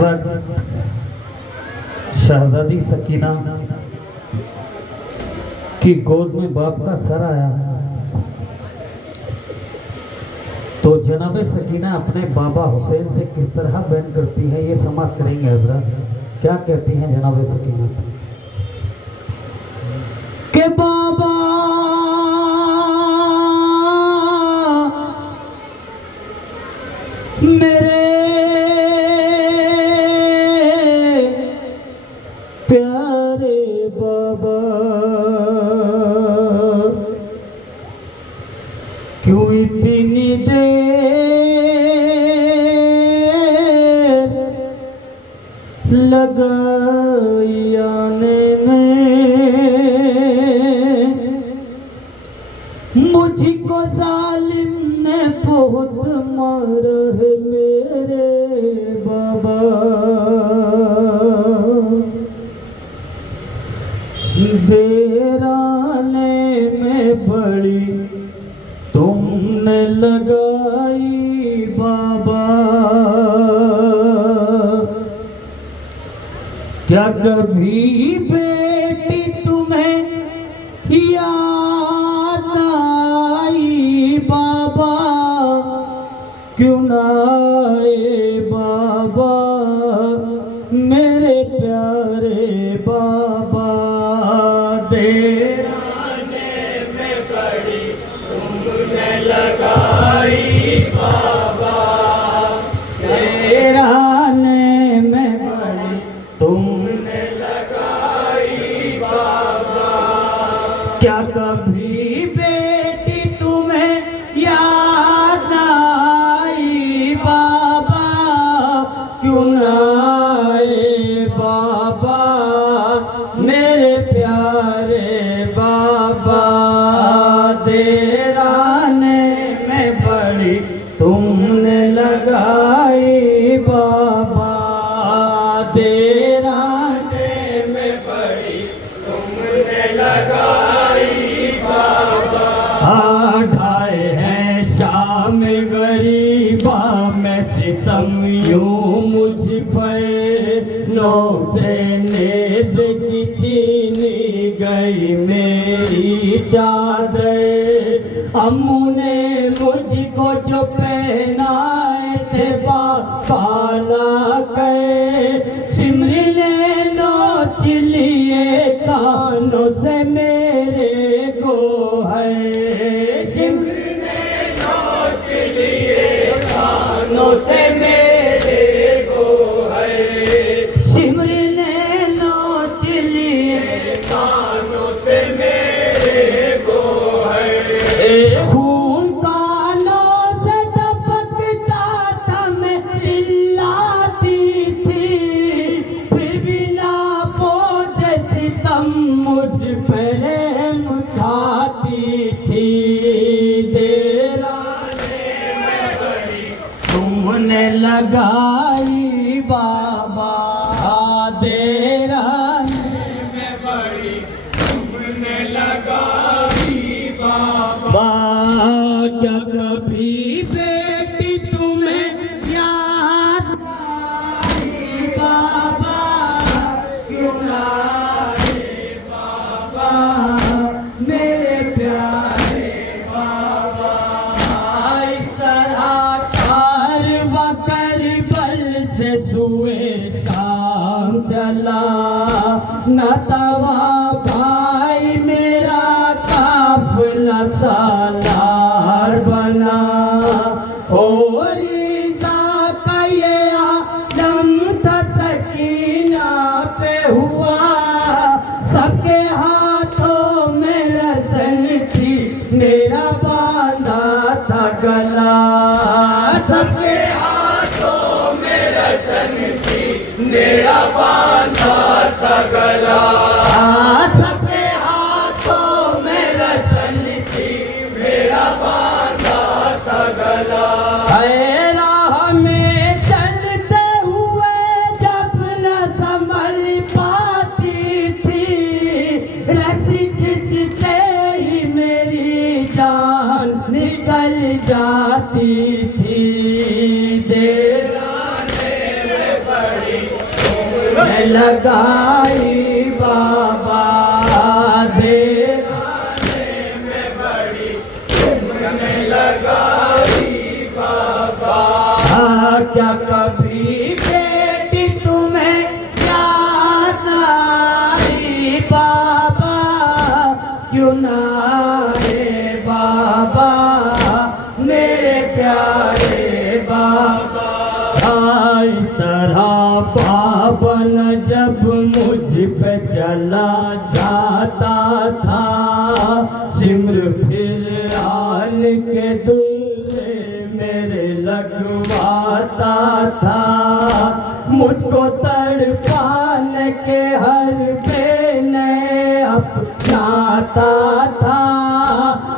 वक्त शहजादी सकीना की गोद में बाप का सर आया तो जनाब सकीना अपने बाबा हुसैन से किस तरह बयान करती है ये समाप्त करेंगे हजरत। क्या कहती हैं जनाब सकीना के बाबा मेरे प्यारे बाबा क्यों इतनी देर लगाई आने में, मुझको जालिम ने बहुत मारा है मेरे बाबा। देराने में बड़ी तुमने लगाई बाबा, क्या कभी बेटी तुम्हें याद आई बाबा, क्यों ना आए बाबा मेरे प्यारे बाबा। देराने में बड़ी तुमने लगाई बाबा, देराने में बड़ी तुमने लगाई बाबा, क्या कभी बेटी तुम्हें याद आई बाबा, क्यों ना आए बाबा मेरे प्यारे बाबा। देराने में बड़ी तुमने लगाई बाबा, देराने में बड़ी तुमने लगाई बाबा। ढाए हैं शाम गरीबा में सितम यूं मुझ पर, नो से नेज़ की छीनी गई मेरी चादर। अम्मू ने मुझको जो पहनाए थे बाला कर, सिमरी ने नोच लिए कानों से मेरे को है, सिमरी ने नोच लिए कानों से मेरे को है, सिमरी ने नोच लिए कानों से मेरे को है। खून कानों से टपकता था मैं चिल्लाती थी, फिर भी ना पहुंचे सितम मुझ पर रहम खाती थी। देराने में बड़ी तुमने लगाई बाबा, देराने में बड़ी तुमने लगाई बाबा, क्या कभी बेटी तुम्हें याद आई बाबा, क्यों ना आए बाबा मेरे प्यारे बाबा। इस तरह कारवां करबल से सुए शाम चला, न तवा भाई मेरा काफिला सालार बना, और रिज़ा का ये आलम था सकीना पे हुआ, सबके हाथों में रसन थी मेरा बांधा था गला, सबके हाथों में रसन थी मेरा बांधा था गला, सबके हाथों में रसन थी मेरा बांधा था गला। है राह में चलते हुए जब न संभल पाती थी, रस्सी खिंचते ही मेरी जान निकल जाती थी। देराने में बड़ी में लगाई बाबा देराने में बड़ी तुमने लगाई बाबा। क्या कभी बेटी तुम्हें याद आई बाबा, क्यों ना आए बाबा मेरे प्यारे बाबा। इस तरह पावन जब मुझ पे चला जाता था, सिमर फिर आन के दूल्हे मेरे लगवाता था। मुझको तड़पाने के हर बेने अपनाता था,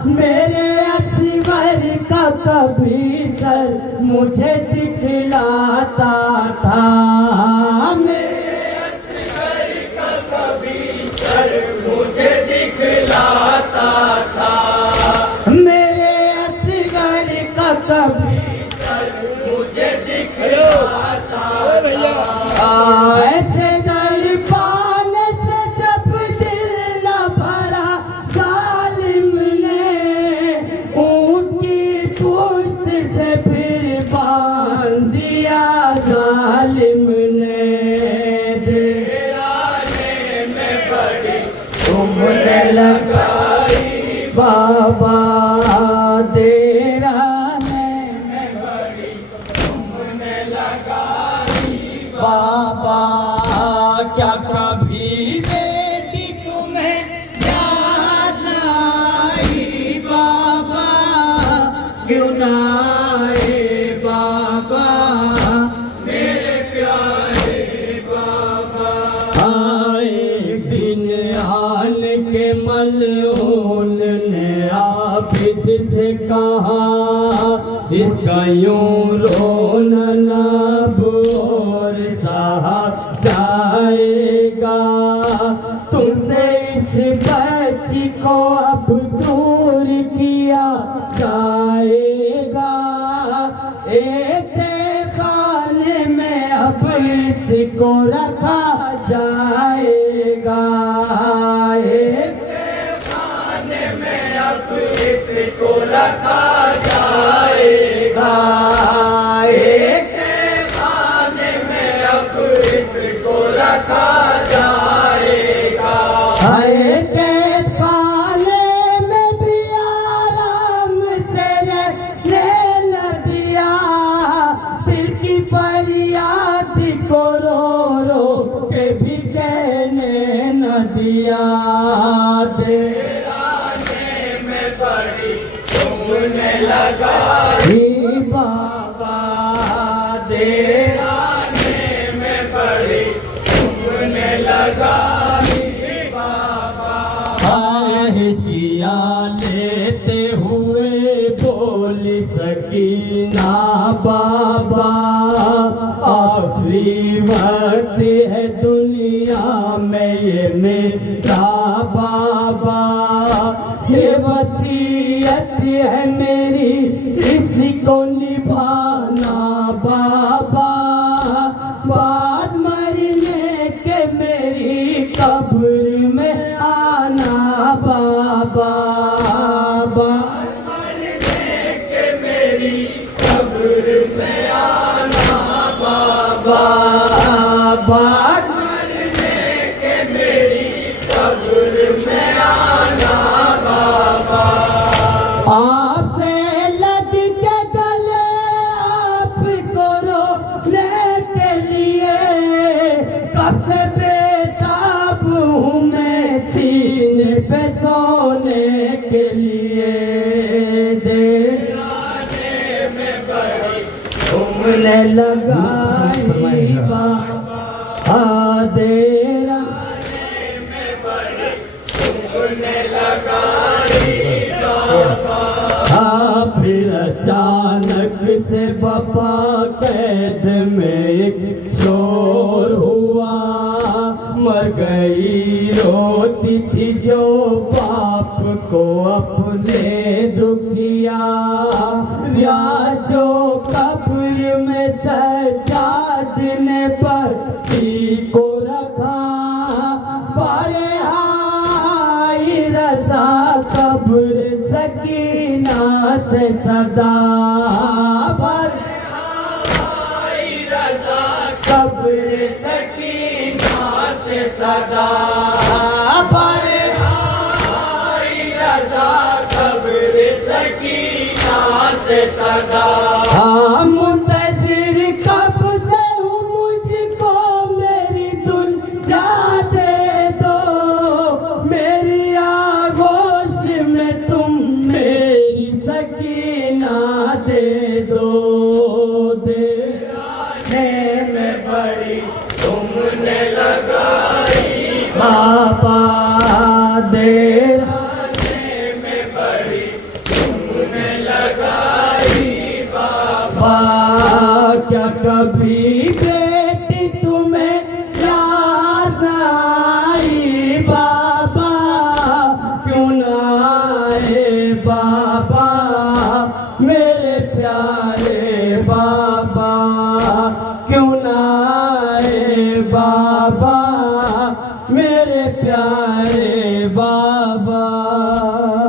मेरे असवर का कभी सर मुझे दिखलाता था। मेरे असवर का कभी सर मुझे दिखलाता था, मेरे असवर का कभी सर मुझे दिखलाता था। ऐसे तड़पाने से जब दिल न भरा जालिम ने, ऊँट की पुश्त से फिर बांध दिया जालिम ने। देराने में बड़ी तुमने लगाई बाबा, देराने में बड़ी तुमने लगाई बाबा। क्या कभी बेटी तुम्हें याद आई बाबा, क्यों ना आए बाबा मेरे प्यारे बाबा। एक दिन आन के मलऊन ने आबिद से कहा, इसका यूं रोना अब और सहा जाएगा, तुमसे इस बच्ची को अब दूर किया जाएगा। एक खाने में अब इसको रखा जाएगा, एक खाने में अब इसको रखा जाएगा, एक खाने में अब इसको रखा जाएगा। एक खाने में भी आराम से रहने न दिया, दिल की फरियाद को रो रो के भी कहने न दिया। देराने में बड़ी तुमने लगाई बाबा, देराने में बड़ी तुमने लगाई बाबा। हिचकिया लेते हुए बोली सकीना बाबा, आखिरी वक्त है दुनिया में ये मेरा बाबा। ये वसीयत है मेरी इसी को निभाना बाबा, बाद मरने के मेरी कब्र में आना बाबा, बाद मरने के मेरी कब्र में आना बाबा, बाद मरने के मेरी कब्र में आना बाबा। आपसे लग के गले आपको रोने के लिए, कब से बेताब हूँ मैं सीने पे सोने के लिए। देराने में बड़ी तुमने लगाई बाबा, देराने में बड़ी तुमने लगाई बाबा। फिर अचानक से बाबा कैद में एक शोर हुआ, मर गई रोती थी जो बाप को अपने दुखिया। या जो कब्र में सजाद ने पति को सदा पर कब्र सकीना से सदा पर कब्र सकीना से सदा। मुंतज़िर कब से हूँ मुझको मेरी दुल्हा दे दो, मेरी आगोश में तुम मेरी सकीना दे दो। देने में बड़ी तुमने लगाई बाबा, देने में बड़ी तुमने लगाई बाबा। क्या कभी बेटी तुम्हें याद आई बाबा, क्यों ना आए बाबा मेरे प्यारे बाबा, क्यों ना आए बाबा मेरे प्यारे बाबा।